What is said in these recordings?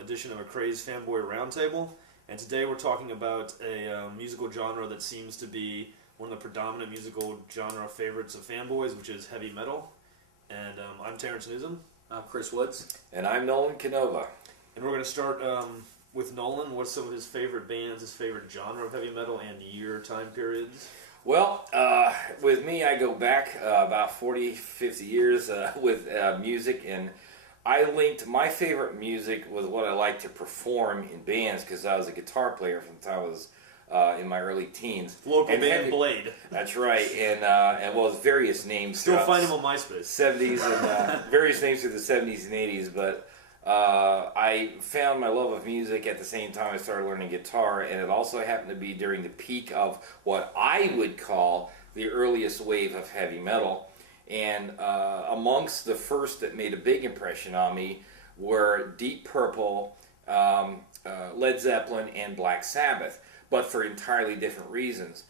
edition of a Crazed Fanboy Roundtable, and today we're talking about a musical genre that seems to be one of the predominant musical genre favorites of fanboys, which is heavy metal. And I'm Terence Nuzum. I'm Chris Woods. And I'm Nolan Canova. And we're going to start with Nolan. What's some of his favorite bands, his favorite genre of heavy metal, and year, time periods? Well, with me, I go back about 40, 50 years with music, and I linked my favorite music with what I like to perform in bands because I was a guitar player from the time I was in my early teens. Local and band Blade. That's right, and well, various names. Still find him on MySpace. 70s and various names through the 70s and 80s, but I found my love of music at the same time I started learning guitar, and it also happened to be during the peak of what I would call the earliest wave of heavy metal. And amongst the first that made a big impression on me were Deep Purple, Led Zeppelin, and Black Sabbath, but for entirely different reasons.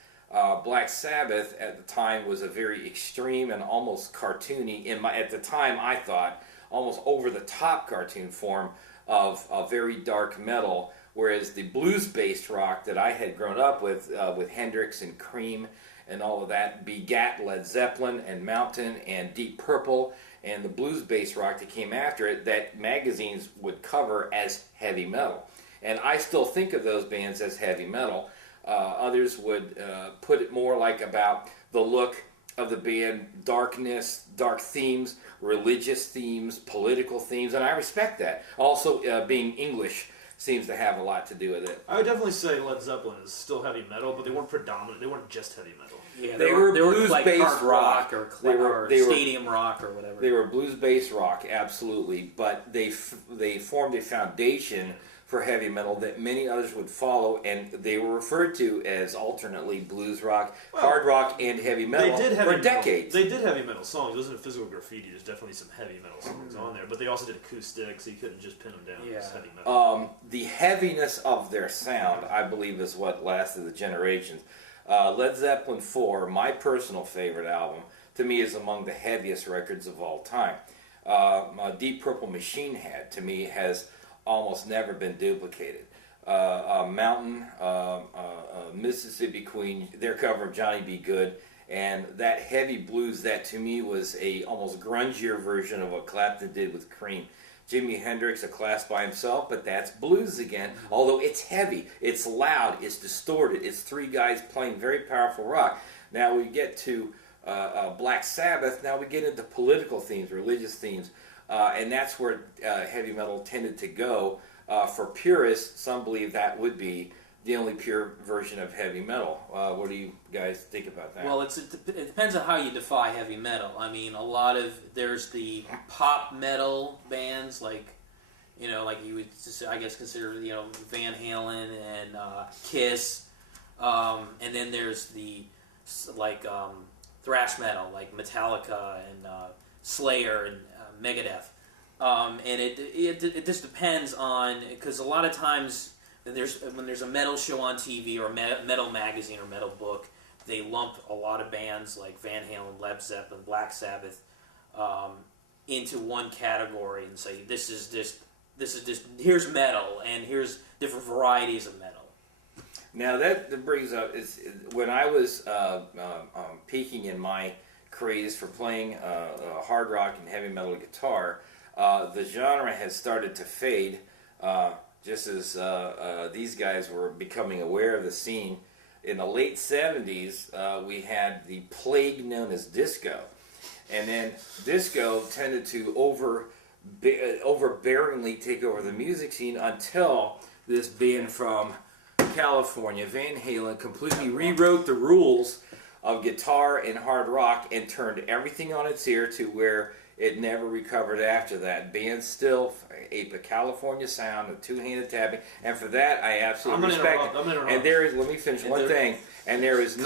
Black Sabbath at the time was a very extreme and almost cartoony, at the time I thought, almost over-the-top cartoon form of very dark metal, whereas the blues-based rock that I had grown up with Hendrix and Cream and all of that begat Led Zeppelin and Mountain and Deep Purple and the blues-based rock that came after it that magazines would cover as heavy metal. And I still think of those bands as heavy metal. Others would put it more like about the look of the band, darkness, dark themes, religious themes, political themes, and I respect that. Also, being English seems to have a lot to do with it. I would definitely say Led Zeppelin is still heavy metal, but they weren't predominant. They weren't just heavy metal. Yeah, they were blues-based like rock or stadium rock or whatever. They were blues-based rock, absolutely, but they formed a foundation for heavy metal that many others would follow, and they were referred to as alternately blues rock, hard rock, and heavy metal for decades. They did heavy metal songs. It wasn't a physical graffiti. There's definitely some heavy metal songs on there, but they also did acoustic, so you couldn't just pin them down as heavy metal. The heaviness of their sound, I believe, is what lasted the generations. Led Zeppelin 4, my personal favorite album, to me is among the heaviest records of all time. Deep Purple Machine Head, to me, has almost never been duplicated. Mountain, Mississippi Queen, their cover of Johnny B. Good, and that heavy blues, that to me was a almost grungier version of what Clapton did with Cream. Jimi Hendrix, a class by himself, but that's blues again, although it's heavy, it's loud, it's distorted, it's three guys playing very powerful rock. Now we get to Black Sabbath, now we get into political themes, religious themes, and that's where heavy metal tended to go. For purists, some believe that would be the only pure version of heavy metal. What do you guys think about that? Well, it depends on how you define heavy metal. I mean, there's the pop metal bands like you would, I guess, consider, Van Halen and Kiss, and then there's the thrash metal like Metallica and Slayer and Megadeth, and it just depends on, because a lot of times when there's a metal show on TV or a metal magazine or metal book, they lump a lot of bands like Van Halen, Led Zeppelin, Black Sabbath into one category and say this is just here's metal and here's different varieties of metal. Now that brings up when I was peaking in my craze for playing hard rock and heavy metal guitar, the genre has started to fade, just as these guys were becoming aware of the scene. In the late 70s, we had the plague known as disco, and then disco tended to overbearingly take over the music scene until this band from California, Van Halen, completely rewrote the rules of guitar and hard rock and turned everything on its ear to where it never recovered after that. Bands still ape a California sound, a two-handed tapping, and for that I absolutely respect it. And there is, let me finish one thing, and there is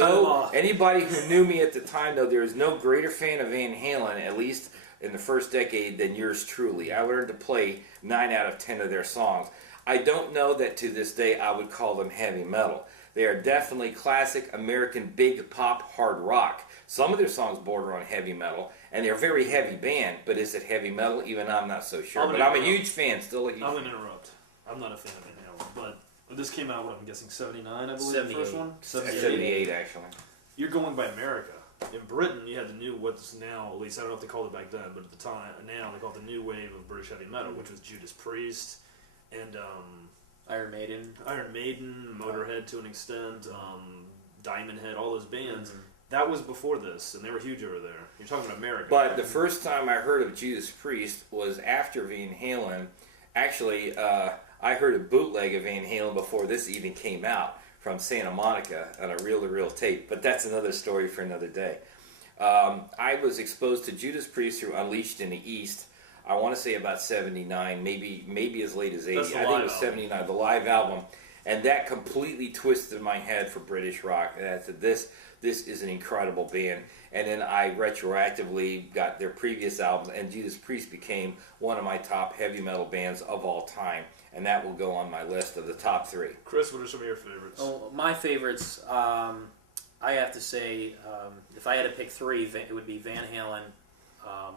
anybody who knew me at the time, though, there is no greater fan of Van Halen, at least in the first decade, than yours truly. I learned to play 9 out of 10 of their songs. I don't know that to this day I would call them heavy metal. They are definitely classic American big pop hard rock. Some of their songs border on heavy metal, and they're a very heavy band, but is it heavy metal? Even I'm not so sure. But I'm a huge fan, still a huge fan. I'm going to interrupt. I'm not a fan of Van Halen, but this came out, what I'm guessing, 79, I believe, the 78. first one? 78 actually. You're going by America. In Britain, you had the new, what's now, at least I don't know if they called it back then, but at the time, now they call it the new wave of British heavy metal, which was Judas Priest and Iron Maiden, Motorhead to an extent, Diamond Head, all those bands. That was before this, and they were huge over there. You're talking about America. But the first time I heard of Judas Priest was after Van Halen. Actually, I heard a bootleg of Van Halen before this even came out from Santa Monica on a reel-to-reel tape. But that's another story for another day. I was exposed to Judas Priest through Unleashed in the East. I want to say about 79, maybe as late as 80. I think it was 79, the live album. And that completely twisted my head for British rock. And I said, this is an incredible band. And then I retroactively got their previous albums, and Judas Priest became one of my top heavy metal bands of all time. And that will go on my list of the top 3. Chris, what are some of your favorites? Oh, my favorites, I have to say, if I had to pick 3, it would be Van Halen,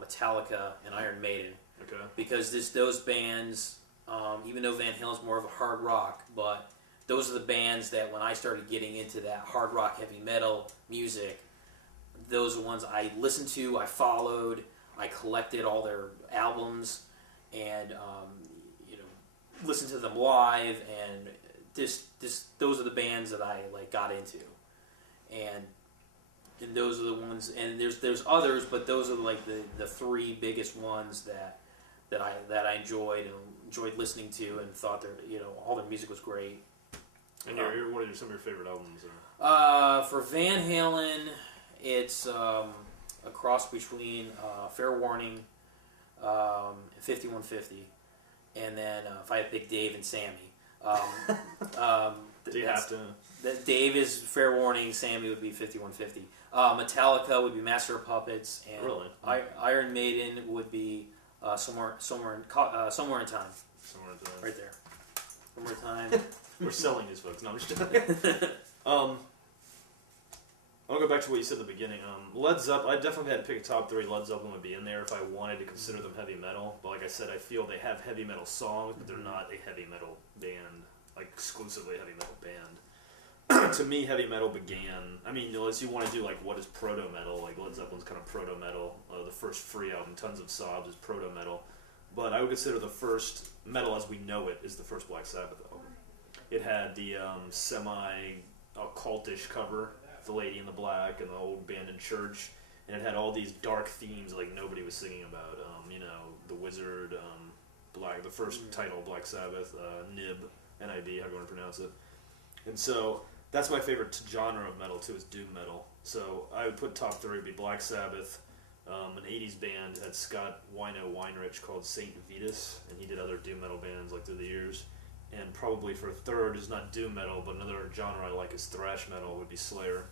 Metallica, and Iron Maiden. Okay. Because those bands, even though Van Halen's more of a hard rock, but those are the bands that when I started getting into that hard rock, heavy metal music, those are the ones I listened to, I followed, I collected all their albums, and listened to them live, and those are the bands that I got into, and those are the ones. And there's others, but those are the 3 biggest ones that I enjoyed listening to, and thought all their music was great. And what are some of your favorite albums? For Van Halen, it's a cross between Fair Warning, 5150, and then if I had to pick Dave and Sammy. Do you have to? Dave is Fair Warning, Sammy would be 5150. Metallica would be Master of Puppets, and really? Iron Maiden would be somewhere in Time. Somewhere in time. Right there. Somewhere in Time. We're selling these folks. No, I'm just joking. I'll go back to what you said at the beginning. Led Zeppelin, I definitely had to pick a top 3. Led Zeppelin would be in there if I wanted to consider them heavy metal. But like I said, I feel they have heavy metal songs, but they're not a heavy metal band, like exclusively a heavy metal band. To me, heavy metal began, unless you want to do what is proto-metal, like Led Zeppelin's kind of proto-metal. The first Free album, Tons of Sobs, is proto-metal. But I would consider the first metal as we know it is the first Black Sabbath album. It had the semi-occultish cover, the Lady in the Black and the old abandoned church, and it had all these dark themes like nobody was singing about. The Wizard, the first title, Black Sabbath, Nib, N-I-B, however you want to pronounce it. And so that's my favorite genre of metal too, is doom metal. So I would put top 3 would be Black Sabbath, an 80s band had Scott Weinrich called Saint Vitus, and he did other doom metal bands through the years. And probably for a third is not doom metal, but another genre I like is thrash metal, would be Slayer.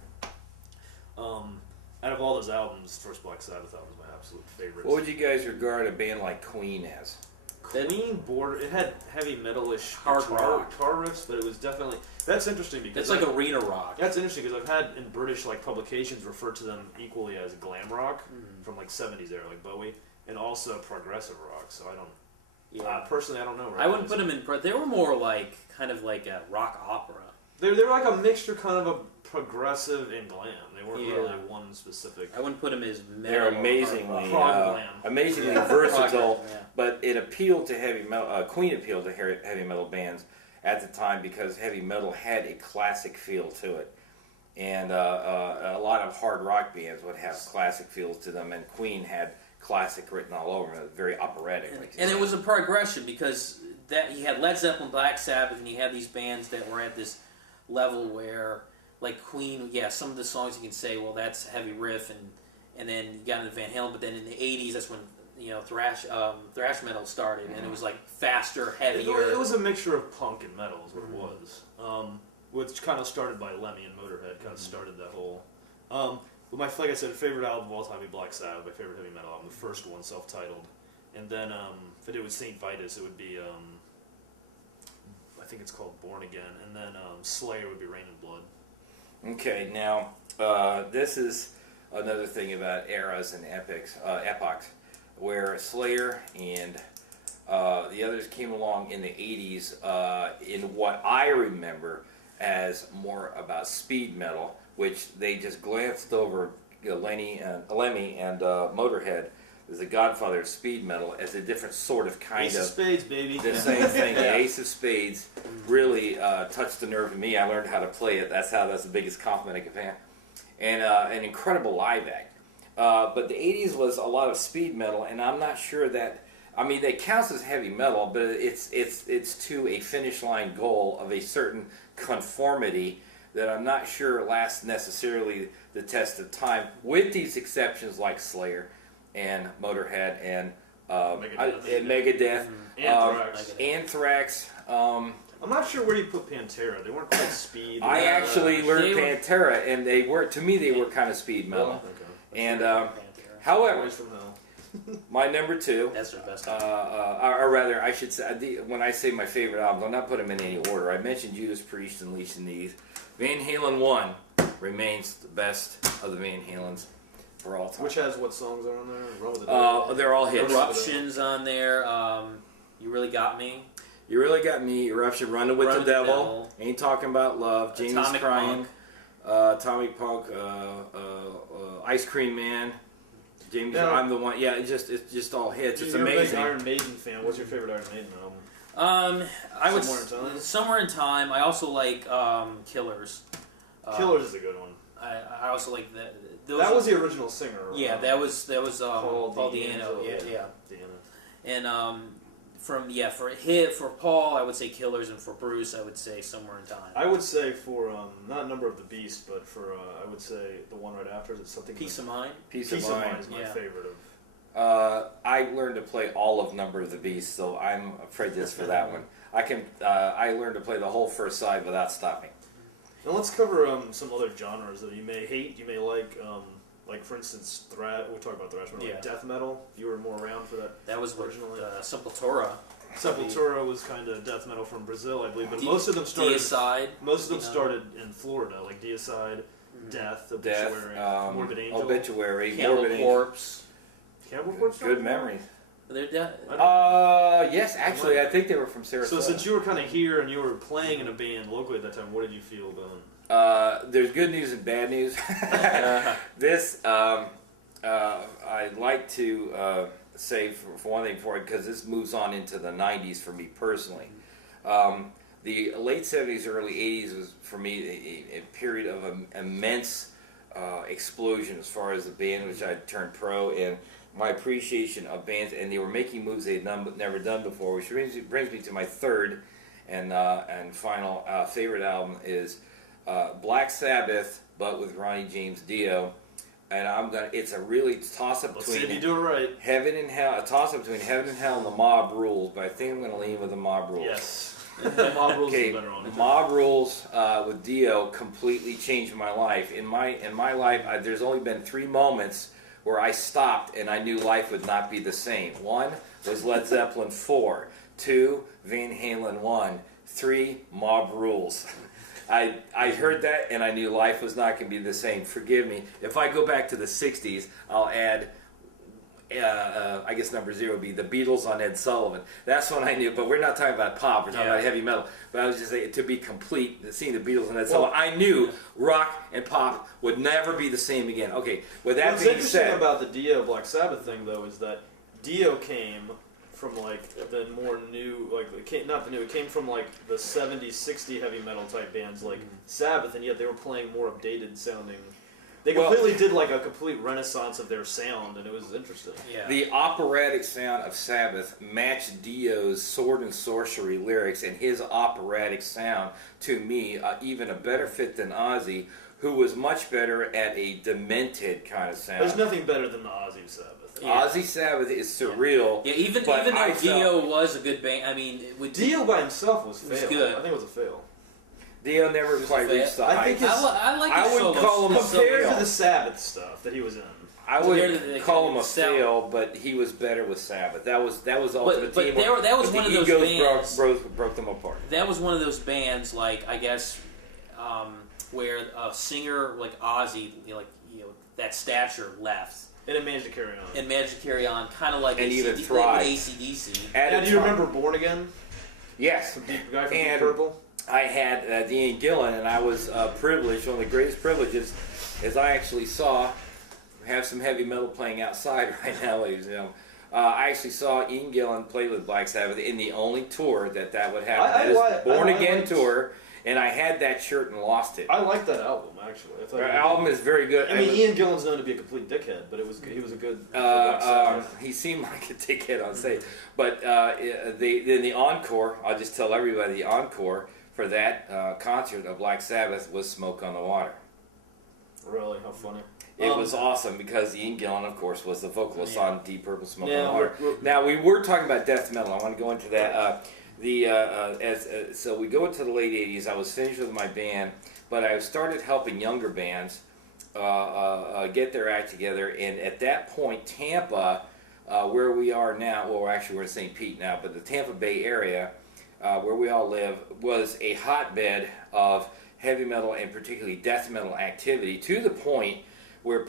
Out of all those albums, first Black Sabbath album is my absolute favorite. What would you guys regard a band like Queen as? Queen it had heavy metal-ish hard rock guitar riffs, but it was definitely, that's interesting because it's arena rock. That's interesting because I've had in British publications refer to them equally as glam rock from 70s era, like Bowie, and also progressive rock. So I don't. Yeah. Personally, I don't know. I wouldn't put them in. They were more kind of like a rock opera. They were like a mixture, kind of a progressive and glam. They weren't really one specific. I wouldn't put them as metal. They're amazingly versatile, but it appealed to heavy metal. Queen appealed to heavy metal bands at the time because heavy metal had a classic feel to it, and a lot of hard rock bands would have classic feels to them, and Queen had classic written all over them, very operatic. And it was a progression because you had Led Zeppelin, Black Sabbath, and you had these bands that were at this level where, like Queen, some of the songs you can say, well, that's heavy riff, and then you got into Van Halen, but then in the 80s, that's when thrash metal started, and it was faster, heavier. It was a mixture of punk and metal is what it was, which kind of started by Lemmy and Motorhead, kind of started that whole. But like I said, favorite album of all time would be Black Sabbath, my favorite heavy metal album, the first one, self-titled. And then if I did with Saint Vitus, it would be, I think it's called Born Again. And then Slayer would be Rain and Blood. Okay, now this is another thing about eras and epochs, where Slayer and The others came along in the 80s in what I remember as more about speed metal, which they just glanced over Lemmy and Motorhead as the godfather of speed metal as a different sort of kind Ace of Spades, baby. the same thing. The Ace of Spades really touched the nerve in me. I learned how to play it. That's the biggest compliment I could pay. And an incredible live act. But the 80s was a lot of speed metal, and I'm not sure that. I mean, it counts as heavy metal, but it's to a finish line goal of a certain conformity that I'm not sure lasts necessarily the test of time, with these exceptions like Slayer and Motorhead and Megadeth, Anthrax. I'm not sure where you put Pantera. They weren't quite speed. I actually learned Pantera, and they were kind of speed metal. Okay. And however, Boys from Hell. my number 2. That's their best. Or rather, I should say, when I say my favorite albums, I'm not putting them in any order. I mentioned Judas Priest and Leash and These. Van Halen 1 remains the best of the Van Halens for all time. Which has what songs are on there? Run with the Devil. They're all hits. Eruption's on there. You Really Got Me. You Really Got Me. Eruption. Running with the Devil. Ain't Talking About Love. Jamie's Atomic Crying. Punk. Atomic Punk. Ice Cream Man. Jamie's. Now, I'm the One. Yeah, it's just all hits. It's You're a big amazing. Iron Maiden fan. What's your favorite Iron Maiden album? I would Somewhere in Time? Somewhere in Time. I also like Killers. Killers is a good one. I also like that. That was the original singer. Yeah, that was Paul Paul Di'Anno. Yeah. Deanna. And for Paul, I would say Killers, and for Bruce, I would say Somewhere in Time. I would say for not Number of the Beast, but for I would say the one right after is something. Peace of Mind. Peace Peace of Mind. is my Yeah. favorite of. I learned to play all of Number of the Beast, so I'm prejudiced for that one. I learned to play the whole first side without stopping. Now let's cover some other genres that you may hate, you may like. Like for instance, thrash. We talked about thrash metal, like death metal. You were more around for that. That was originally. Sepultura. Sepultura was kind of death metal from Brazil, I believe, but most of them started. Deicide. Most of them started in Florida, like Deicide, Death, Obituary, Morbid Angel, Obituary, Cannibal Corpse. Cannibal Corpse. Good memories. They're death. Yes, actually, I think they were from Sarasota. So since you were kind of here and you were playing in a band locally at that time, what did you feel about? There's good news and bad news. This, I'd like to say for one thing, because this moves on into the 90s for me personally. The late 70s, early 80s was, for me, a period of immense explosion as far as the band, which I turned pro, and my appreciation of bands, and they were making moves they had never done before, which brings me to my third and final favorite album is Black Sabbath, but with Ronnie James Dio. And it's a really toss-up Let's see between if you do it right. Heaven and Hell, a toss-up between Heaven and Hell and The Mob Rules, but I think I'm going to lean with The Mob Rules. Yes. The Mob Rules Okay, is better on it. Mob Rules with Dio completely changed my life. In my life, there's only been 3 moments where I stopped and I knew life would not be the same. 1 was Led Zeppelin 4. 2, Van Halen 1. 3, Mob Rules. I heard that and I knew life was not going to be the same. Forgive me. If I go back to the 60s, I'll add, I guess number 0 would be the Beatles on Ed Sullivan. That's when I knew, but we're not talking about pop, we're talking about heavy metal. But I was just saying, to be complete, seeing the Beatles on Ed Sullivan, I knew rock and pop would never be the same again. Okay, with that being What's said... interesting about the Dio Black Sabbath thing, though, is that Dio came from, like, the more new, like, it came from, like, the 70s, 60s heavy metal type bands like Sabbath, and yet they were playing more updated sounding. They completely did, like, a complete renaissance of their sound, and it was interesting. Yeah. The operatic sound of Sabbath matched Dio's sword and sorcery lyrics, and his operatic sound, to me, even a better fit than Ozzy, who was much better at a demented kind of sound. There's nothing better than the Ozzy Sabbath. Yeah. Ozzy Sabbath is surreal. Yeah, even though Dio was a good band, I mean, with Dio by himself was fail. good. I think it was a fail. Dio never quite reached the height. I wouldn't call him a compared fail. to the Sabbath stuff that he was in. I wouldn't call him a fail, but he was better with Sabbath. That was Ultimate Team. That was one of those bands. Broke them apart. That was one of those bands, like, I guess, where a singer like Ozzy, that stature left, And it managed to carry on. And managed to carry on, kind of like And even thrive. AC/DC. Now, do you remember Born Again? Yes. The guy from Deep Purple? I had Ian Gillan, and I was privileged. One of the greatest privileges is I actually saw, have some heavy metal playing outside right now, ladies and gentlemen. I actually saw Ian Gillan play with Black Sabbath in the only tour that would happen. That is the Born Again tour, and I had that shirt and lost it. I like that album, actually. The album is very good. I mean, Ian Gillan's known to be a complete dickhead, but he was a good... he seemed like a dickhead on stage. But then the encore, I'll just tell everybody, the encore for that concert of Black Sabbath was Smoke on the Water. Really? How funny. It was awesome because Ian Gillan, of course, was the vocalist on Deep Purple Smoke on the Yeah, Water. Now, we were talking about death metal. I want to go into that. So we go into the late 80s. I was finished with my band, but I started helping younger bands get their act together. And at that point, Tampa, where we are now, well, actually we're in St. Pete now, but the Tampa Bay area, where we all live, was a hotbed of heavy metal and particularly death metal activity, to the point where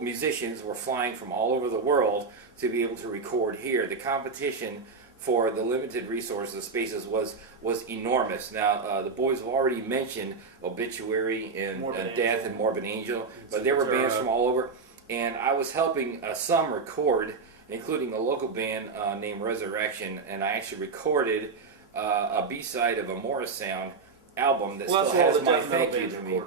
musicians were flying from all over the world to be able to record here. The competition for the limited resources, spaces, was enormous. Now, the boys have already mentioned Obituary and Death and Morbid Angel, but there were bands from all over. And I was helping some record, including a local band named Resurrection, and I actually recorded a B-side of a Morris Sound album that still has my thank you to me.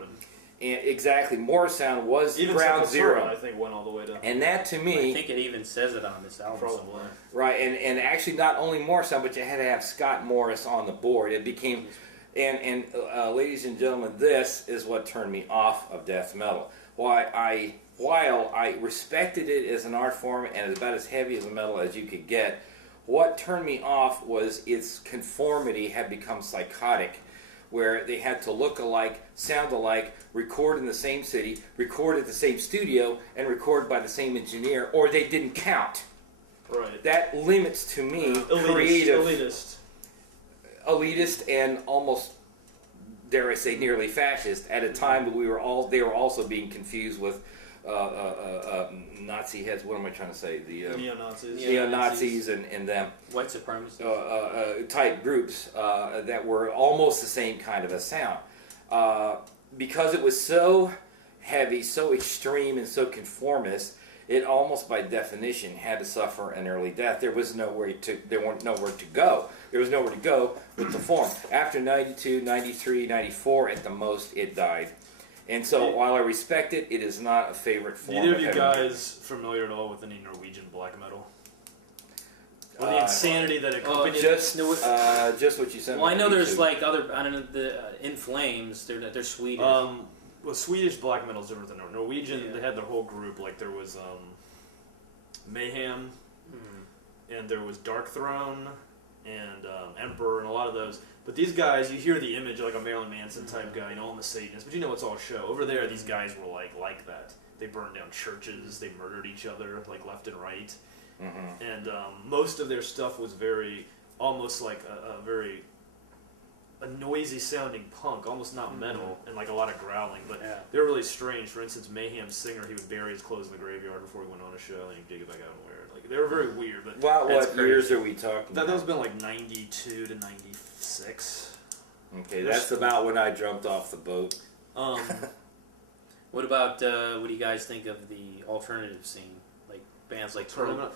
And exactly, Morris Sound was even Ground Zero. I think went all the way down. And that to me, I think it even says it on this album somewhere. Right, and actually not only Morris Sound, but you had to have Scott Morris on the board. It became, and ladies and gentlemen, this is what turned me off of death metal. While I respected it as an art form and about as heavy as a metal as you could get, what turned me off was its conformity had become psychotic, where they had to look alike, sound alike, record in the same city, record at the same studio, and record by the same engineer, or they didn't count. Right. That limits, to me, elitist, and almost, dare I say, nearly fascist, at a time that they were also being confused with Nazi heads. What am I trying to say? The neo-Nazis and them. White supremacists. Type groups that were almost the same kind of a sound. Because it was so heavy, so extreme, and so conformist, it almost by definition had to suffer an early death. There was nowhere to go. There was nowhere to go with the form. After 92, 93, 94 at the most, it died. And so, while I respect it, it is not a favorite form. Neither of you guys familiar at all with any Norwegian black metal? Or the insanity that accompanied just what you said. Well, I know there's like other, I don't know, the In Flames. They're Swedish. Well, Swedish black metal is different than Norwegian. They had their whole group. Like there was Mayhem, and there was Dark Throne, and Emperor, and a lot of those. But these guys, you hear the image like a Marilyn Manson type guy, all in the Satanists, but you know it's all show. Over there, these guys were like that. They burned down churches, they murdered each other, like left and right. Mm-hmm. And most of their stuff was almost like a noisy sounding punk, almost not metal, and like a lot of growling, but they're really strange. For instance, Mayhem's singer, he would bury his clothes in the graveyard before he went on a show, and he'd dig it back out and wear it. Like, they were very weird. But what years are we talking about? That was been like 92 to 96. Okay, that's about when I jumped off the boat. What about, what do you guys think of the alternative scene? Like bands like Pearl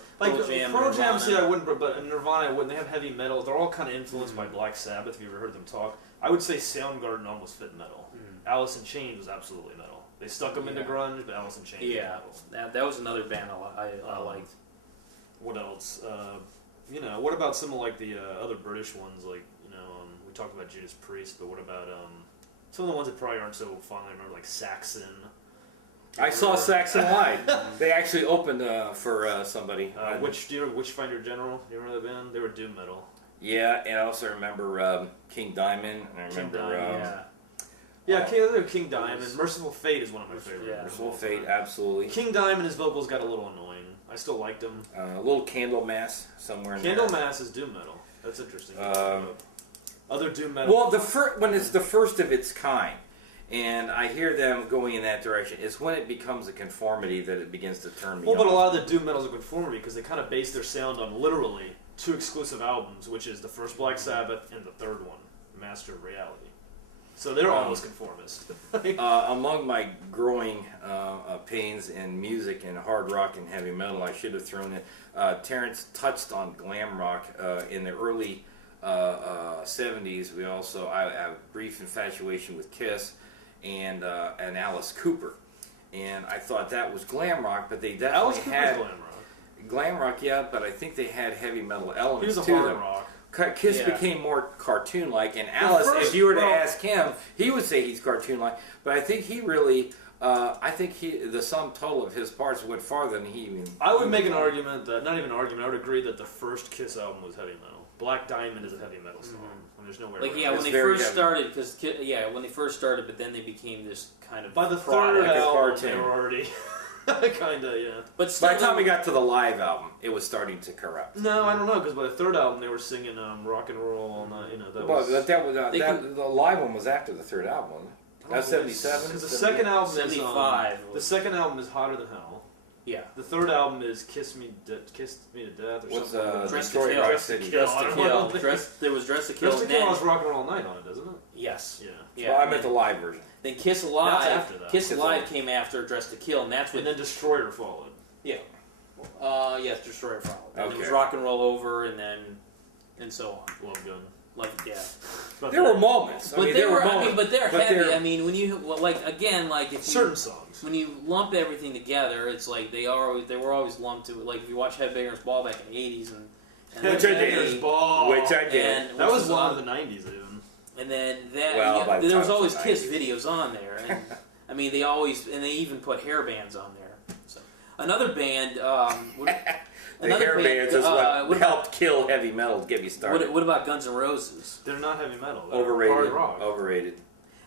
Jam, see, I wouldn't, but Nirvana, I wouldn't. They have heavy metal. They're all kind of influenced by Black Sabbath, if you ever heard them talk. I would say Soundgarden almost fit metal. Alice in Chains was absolutely metal. They stuck them into grunge, but Alice in Chains was metal. That was another band I liked. What else? What about some of like the other British ones? Like, we talked about Judas Priest, but what about some of the ones that probably aren't so fond? I remember like Saxon. I saw Saxon live. They actually opened for somebody. Witchfinder General? Do you remember that band? They were doom metal. Yeah, and I also remember King Diamond. And I remember King Diamond. Merciful Fate is one of my favorites. Yeah. Merciful Fate, absolutely. King Diamond, his vocals got a little annoying. I still liked him. A little Candlemass somewhere in there. Candlemass is doom metal. That's interesting. Other doom metal. Well, when it's the first of its kind. and I hear them going in that direction. It's when it becomes a conformity that it begins to turn me Well, but a off. lot of the doom metal is a conformity because they kind of base their sound on literally 2 exclusive albums, which is the first Black Sabbath and the third one, Master of Reality. So they're almost conformist. Among my growing pains in music and hard rock and heavy metal, I should have thrown in. Terence touched on glam rock in the early 70s. I have a brief infatuation with Kiss and Alice Cooper, and I thought that was glam rock, but they definitely Alice Cooper's had glam rock. glam rock, yeah. But I think they had heavy metal elements He was to a hard them. rock. Kiss Yeah. became more cartoon-like, and Alice, if you were to ask him, he would say he's cartoon-like. But I think he really, the sum total of his parts went farther than he even. I would make an argument that, not even an argument, I would agree that the first Kiss album was heavy metal. Black Diamond is a heavy metal song. And there's nowhere Like around yeah, it. when they very first heavy. started, because when they first started, but then they became this kind of By the product. third a album, cartoon. they were already kind of, yeah. But still, By the time we got to the live album, it was starting to corrupt. No, I don't know, because by the third album they were singing rock and roll all night. You know, that Well, was... the live one was after the third album, wasn't it? That's 77. Because the second album is 75. the second album is Hotter Than Hell. yeah. The third album is Kiss Me to Death or What's something. Dress to Destroyed Kill. by Dress to City? Kill. Dress I to don't Kill. know. There was Dress to Kill. Dress to and Kill then- has Rock and Roll All Night on it, doesn't it? Yes. Yeah. Yeah. Well, I meant the live version. Then Kiss Alive. That's after that. Kiss Kiss Alive Alive. came after Dress to Kill, and that's what. And then Destroyer followed. yeah. Yes, Destroyer followed. And it was Okay. Rock and Roll Over, and so on. Love Gun. Like yeah. But There were moments. But they were. moments. But they're But heavy. they're- I mean, when you if you, certain songs. when you lump everything together, it's like they were always lumped to like if you watch Headbangers Ball back in the '80s and Which I did. Headbangers Ball. Which I did. And That which was one on- of the 90s even. And then that Well, by the there time was it always was the Kiss 90s. videos on there, and I mean they even put hair bands on there. So another band, The hair bands is what helped kill heavy metal to get me started. What about Guns N' Roses? They're not heavy metal. They're Overrated. hard rock. Overrated.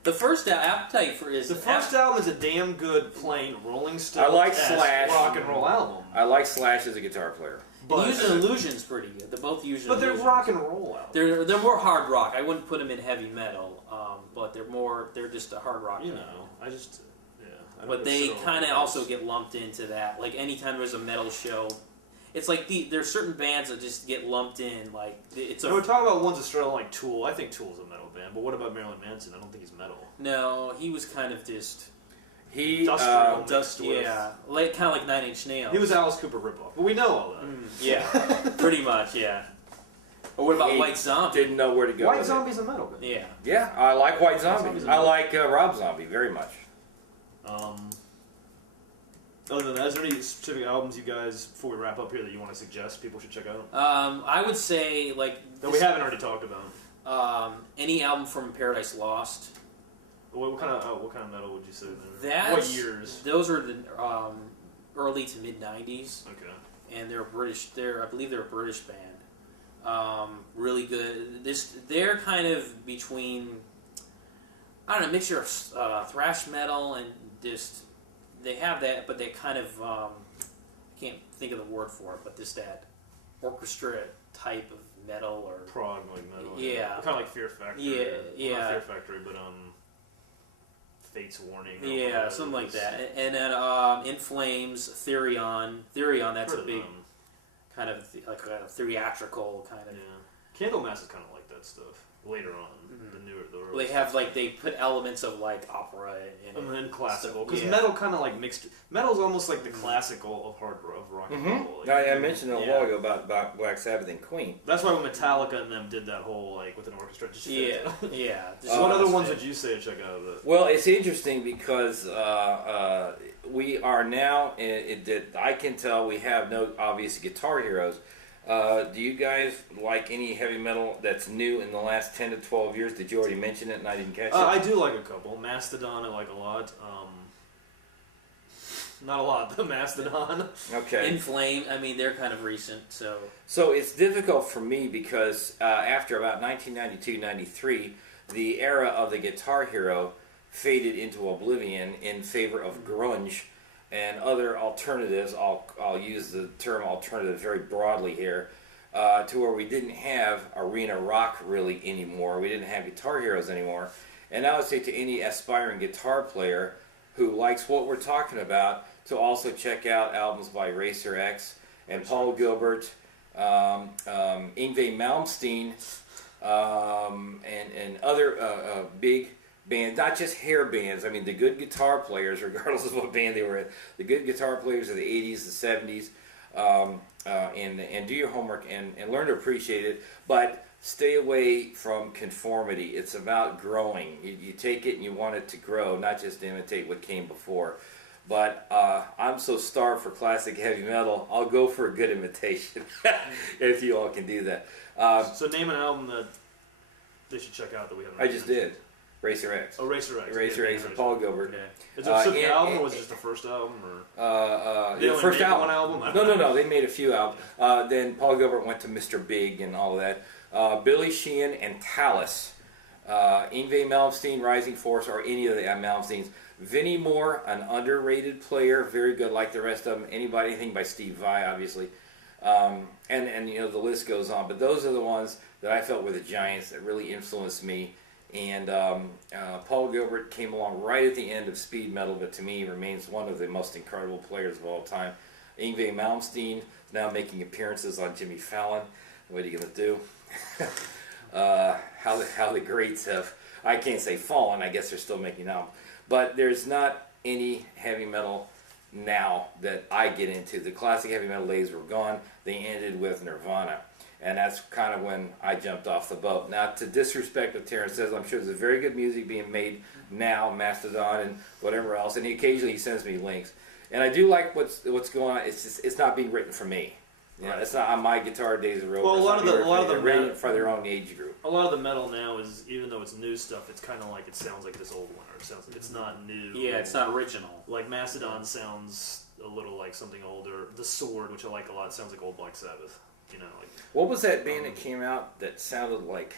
The first appetite for is The first album is a damn good, plain Rolling Stones I like Slash. rock and roll album. I like Slash as a guitar player. But, Use and Illusion's pretty good. They're both Use and but they're Illusions. rock and roll albums. They're more hard rock. I wouldn't put them in heavy metal, but they're just a hard rock. You band. know, I just, yeah. I don't But they consider kind of them also rock. get lumped into that. Like anytime there's a metal show, it's like there's certain bands that just get lumped in. Like it's No, we're talking about ones that straight on like Tool. I think Tool's a metal band, but what about Marilyn Manson? I don't think he's metal. no, he was kind of just He Industrial. dust. with- Yeah, like kind of like Nine Inch Nails. He was Alice Cooper ripoff, but we know all that. Yeah, pretty much. Yeah. Or what about He White Zombie? didn't know where to go. White with Zombie's a metal band. Yeah. It. Yeah, I like White Zombie. Zombie's I a- like Rob Zombie very much. Other than that, is there any specific albums you guys, before we wrap up here, that you want to suggest people should check out? I would say like That we haven't already talked about. any album from Paradise Lost. What kind of metal would you say there? That's, What years? Those are the early to mid '90s, Okay. and they're British. I believe they're a British band. Really good. They're kind of between I don't know, a mixture of thrash metal and just they have that, but they kind of I can't think of the word for it, but just that orchestra type of metal or Prog like metal. Yeah. Kind of like Fear Factory. Yeah, or- yeah. Not Fear Factory, but Fate's Warning. or yeah, whatever something it like was. that. And then In Flames, Therion, that's Heard a of big them. kind of like a theatrical kind of. Yeah. Candlemass is kind of like that stuff. Later on, the newer, the early They have like they put elements of like opera in and it. then classical, So, because yeah. metal kind of like mixed. Metal's almost like the classical of rock and roll. Like, I mentioned a Yeah. while ago about Black Sabbath and Queen. That's why when Metallica and them did that whole like with an orchestra. Just Yeah, yeah. Just So what other just ones fit. would you say to check out of it? Well, it's interesting because we are now, that I can tell, we have no obvious guitar heroes. Do you guys like any heavy metal that's new in the last 10 to 12 years? Did you already mention it and I didn't catch it? I do like a couple. Mastodon I like a lot. Not a lot, the Mastodon. Okay. In Flame. I mean, they're kind of recent, so So it's difficult for me because after about 1992-93, the era of the guitar hero faded into oblivion in favor of grunge and other alternatives. I'll use the term alternative very broadly here, to where we didn't have arena rock really anymore. We didn't have guitar heroes anymore. And I would say to any aspiring guitar player who likes what we're talking about to also check out albums by Racer X and Paul Gilbert, Yngwie Malmsteen, and other big bands, not just hair bands. I mean, the good guitar players, regardless of what band they were in, the good guitar players of the 80s, the 70s, and do your homework and learn to appreciate it, but stay away from conformity. It's about growing. You take it and you want it to grow, not just to imitate what came before. But I'm so starved for classic heavy metal, I'll go for a good imitation, if you all can do that. So name an album that they should check out that we haven't. I just did. Racer X. Oh, Racer X. Racer X and Paul Gilbert. Is it a second album, or was it just the first album? Or The first album. One album? No. They made a few albums. Then Paul Gilbert went to Mr. Big and all of that. Billy Sheehan and Tallis. Yngwie Malmsteen, Rising Force, or any of the Malmsteens. Vinnie Moore, an underrated player, very good like the rest of them. Anything by Steve Vai, obviously. And you know, the list goes on. But those are the ones that I felt were the giants that really influenced me. And Paul Gilbert came along right at the end of speed metal, but to me remains one of the most incredible players of all time. Yngwie Malmsteen is now making appearances on Jimmy Fallon. What are you going to do? How the greats have, I can't say fallen, I guess they're still making albums. But there's not any heavy metal now that I get into. The classic heavy metal days were gone. They ended with Nirvana. And that's kind of when I jumped off the boat. Now, to disrespect what Terence says, I'm sure there's very good music being made now, Mastodon and whatever else. And occasionally he sends me links. And I do like what's going on. It's not being written for me. You know, it's not on my guitar days are over. Well, a lot of the written for their own age group. A lot of the metal now is, even though it's new stuff, it's kind of like it sounds like this old one, or it sounds like it's not new. Yeah, it's not original. Like Mastodon sounds a little like something older. The Sword, which I like a lot, sounds like old Black Sabbath. You know, like what was that band that came out that sounded like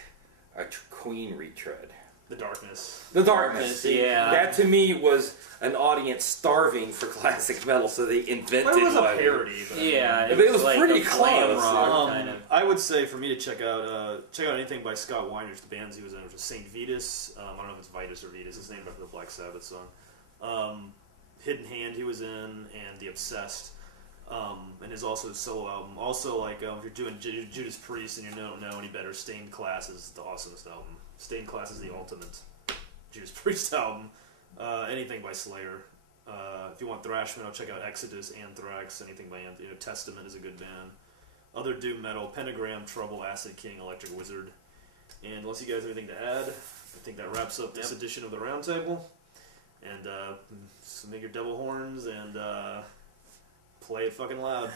a Queen retread? The Darkness. The Darkness. Yeah. That to me was an audience starving for classic metal, so they invented Well, it was a one. parody. But Yeah, It was like pretty a glam close. rock kind of. I would say for me to check out anything by Scott Weiner's, the bands he was in, which was Saint Vitus. I don't know if it's Vitus or Vitus. It's named after the Black Sabbath song. Hidden Hand he was in, and The Obsessed. And his also solo album. Also, like if you're doing Judas Priest and you don't know any better, Stained Class is the awesomest album. Stained Class is the ultimate Judas Priest album. Anything by Slayer. If you want thrash metal, check out Exodus, Anthrax. Anything by Testament is a good band. Other doom metal: Pentagram, Trouble, Acid King, Electric Wizard. And unless you guys have anything to add, I think that wraps up this edition of the Roundtable. And so make your devil horns and play it fucking loud.